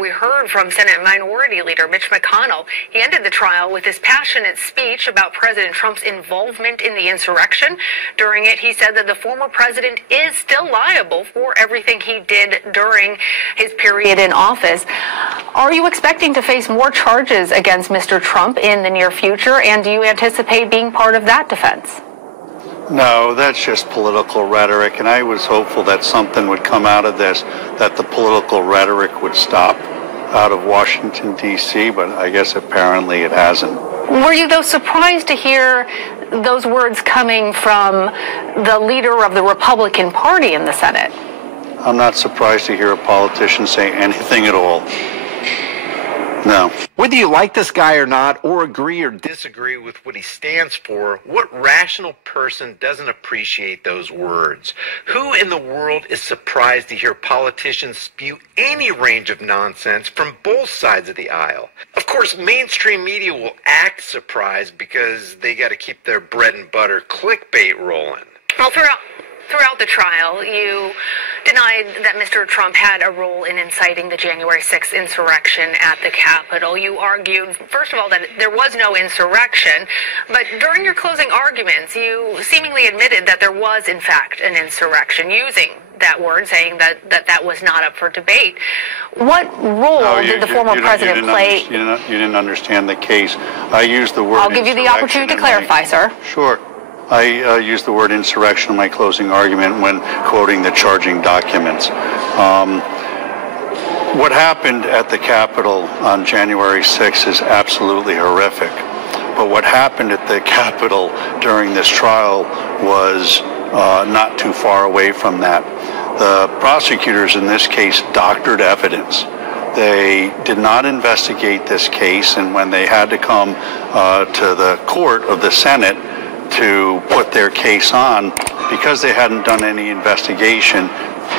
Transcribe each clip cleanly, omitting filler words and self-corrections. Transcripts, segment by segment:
We heard from Senate Minority Leader Mitch McConnell. He ended the trial with this passionate speech about President Trump's involvement in the insurrection. During it, he said that the former president is still liable for everything he did during his period in office. Are you expecting to face more charges against Mr. Trump in the near future, and do you anticipate being part of that defense? No, that's just political rhetoric, and I was hopeful that something would come out of this, that the political rhetoric would stop out of Washington, D.C., but I guess apparently it hasn't. Were you, though, surprised to hear those words coming from the leader of the Republican Party in the Senate? I'm not surprised to hear a politician say anything at all. No. Whether you like this guy or not, or agree or disagree with what he stands for, what rational person doesn't appreciate those words? Who in the world is surprised to hear politicians spew any range of nonsense from both sides of the aisle? Of course, mainstream media will act surprised because they got to keep their bread and butter clickbait rolling. Well, throughout the trial, you denied that Mr. Trump had a role in inciting the January 6th insurrection at the Capitol. You argued, first of all, that there was no insurrection, but during your closing arguments, you seemingly admitted that there was, in fact, an insurrection, using that word, saying that was not up for debate. What role did the former president play? You didn't understand the case. I used the word I'll give you the opportunity to clarify, sir. Sure. I used the word insurrection in my closing argument when quoting the charging documents. What happened at the Capitol on January 6th is absolutely horrific. But what happened at the Capitol during this trial was not too far away from that. The prosecutors in this case doctored evidence. They did not investigate this case, and when they had to come to the court of the Senate to put their case on, because they hadn't done any investigation,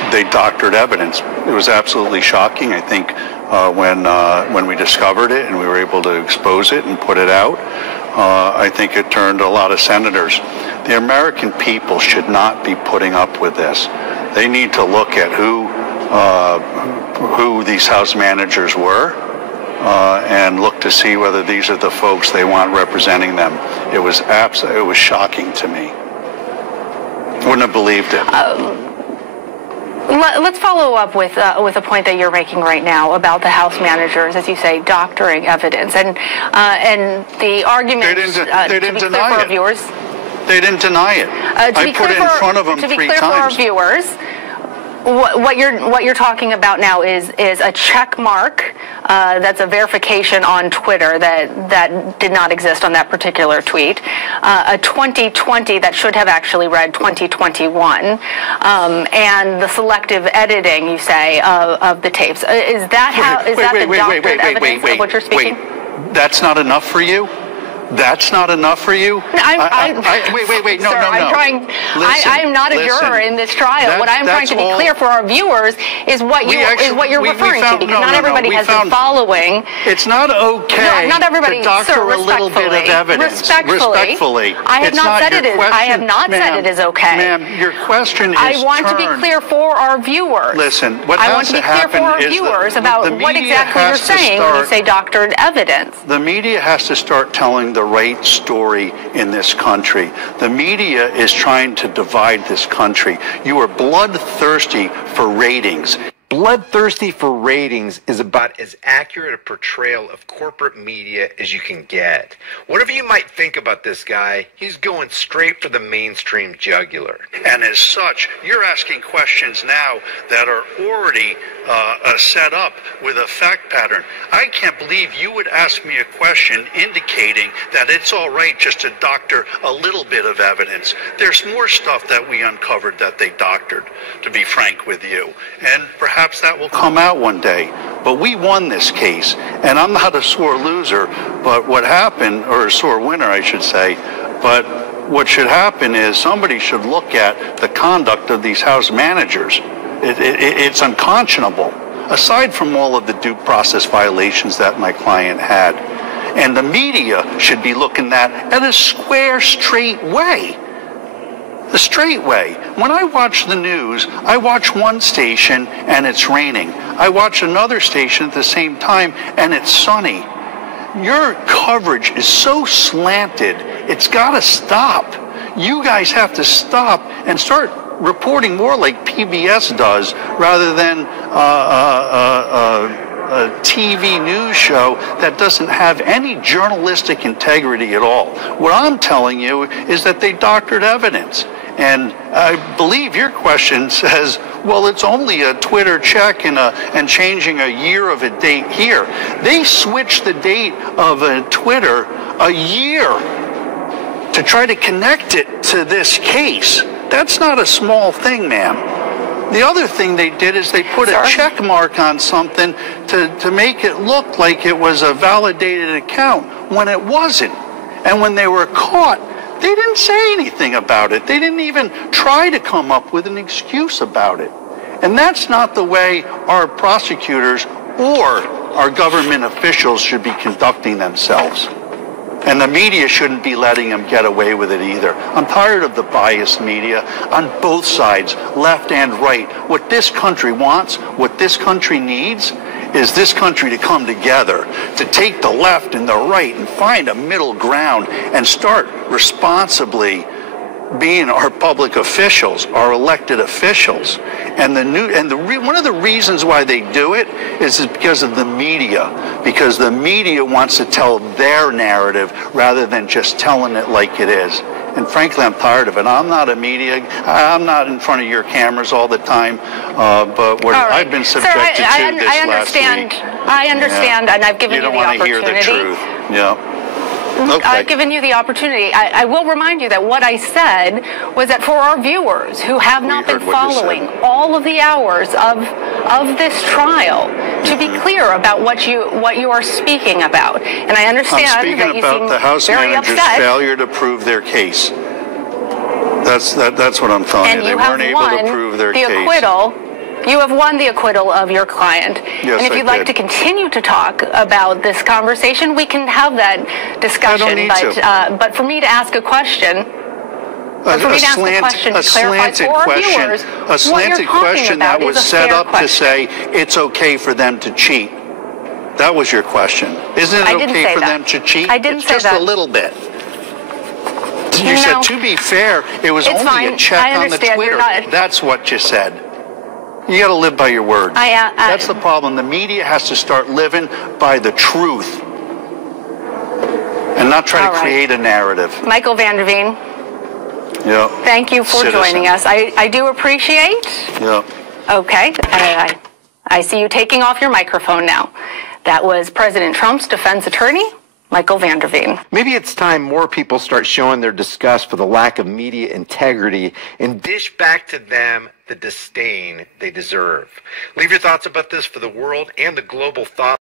they doctored evidence. It was absolutely shocking. I think when we discovered it and we were able to expose it and put it out, I think it turned a lot of senators. The American people should not be putting up with this. They need to look at who these House managers were, and look to see whether these are the folks they want representing them. It was shocking to me. Wouldn't have believed it. Let's follow up with a point that you're making right now about the House managers, as you say, doctoring evidence, and the argument. They didn't deny it. Viewers, they didn't deny it. I put it in front of them 3 times. To be clear for our viewers, what you're talking about now is a check mark. That's a verification on Twitter that did not exist on that particular tweet. A 2020 that should have actually read 2021, and the selective editing, you say, of the tapes. Is that the doctored evidence of what you're speaking? Wait. That's not enough for you? That's not enough for you? Wait. No. I'm not a juror in this trial. What I'm trying to be clear for our viewers is what you're referring to, because not everybody has been following. It's not okay. Not everybody, to doctor sir, a little bit of evidence. Respectfully. I have not said it is okay. Ma'am, your question is I want to be clear for our viewers. Listen, what has to happen is I want to be clear for our viewers about what exactly you're saying when you say doctored evidence. The media has to start telling the right story in this country. The media is trying to divide this country. You are bloodthirsty for ratings. Bloodthirsty for ratings is about as accurate a portrayal of corporate media as you can get. Whatever you might think about this guy, he's going straight for the mainstream jugular. And as such, you're asking questions now that are already set up with a fact pattern. I can't believe you would ask me a question indicating that it's all right just to doctor a little bit of evidence. There's more stuff that we uncovered that they doctored, to be frank with you. And perhaps that will come out one day. But we won this case, and I'm not a sore loser, but what happened, or a sore winner, I should say, but what should happen is somebody should look at the conduct of these House managers. It's unconscionable, aside from all of the due process violations that my client had. And the media should be looking at a square, straight way. the straight way. When I watch the news, I watch one station and it's raining. I watch another station at the same time and it's sunny. Your coverage is so slanted, it's got to stop. You guys have to stop and start reporting more like PBS does rather than a TV news show that doesn't have any journalistic integrity at all. What I'm telling you is that they doctored evidence. And I believe your question says, well, it's only a Twitter check and changing a year of a date here. They switched the date of a Twitter a year to try to connect it to this case. That's not a small thing, ma'am. The other thing they did is they put a check mark on something to make it look like it was a validated account when it wasn't. And when they were caught, they didn't say anything about it. They didn't even try to come up with an excuse about it. And that's not the way our prosecutors or our government officials should be conducting themselves. And the media shouldn't be letting them get away with it either. I'm tired of the biased media on both sides, left and right. What this country wants, what this country needs, is this country to come together, to take the left and the right and find a middle ground and start responsibly being our public officials, our elected officials. And one of the reasons why they do it is because of the media, because the media wants to tell their narrative rather than just telling it like it is. And frankly, I'm tired of it. I'm not a media. I'm not in front of your cameras all the time. But what I've been subjected to this last week. I understand, and I've given you the opportunity. You don't want to hear the truth. Yeah. Okay. I've given you the opportunity. I will remind you that what I said was that for our viewers who have not been following all of the hours of this trial, to be clear about what you are speaking about. And I understand that you seem very upset. I'm speaking about the House manager's failure to prove their case. That's what I'm telling you. They weren't able to prove their case. Acquittal. You have won the acquittal of your client. Yes, and if you'd like to continue to talk about this conversation, we can have that discussion. I don't need to. But for me to ask a question, a slanted question that was set up to say it's okay for them to cheat. That was your question. Isn't it okay for them to cheat? I didn't say that. It's just a little bit. You said, to be fair, it was only a check on the Twitter. That's what you said. You got to live by your word. That's the problem. The media has to start living by the truth and not try to create a narrative. Michael Vanderveen. Yeah. Thank you for joining us. I do appreciate. Yeah. Okay. I see you taking off your microphone now. That was President Trump's defense attorney, Michael Vanderveen. Maybe it's time more people start showing their disgust for the lack of media integrity and dish back to them the disdain they deserve. Leave your thoughts about this for the world and the global thought.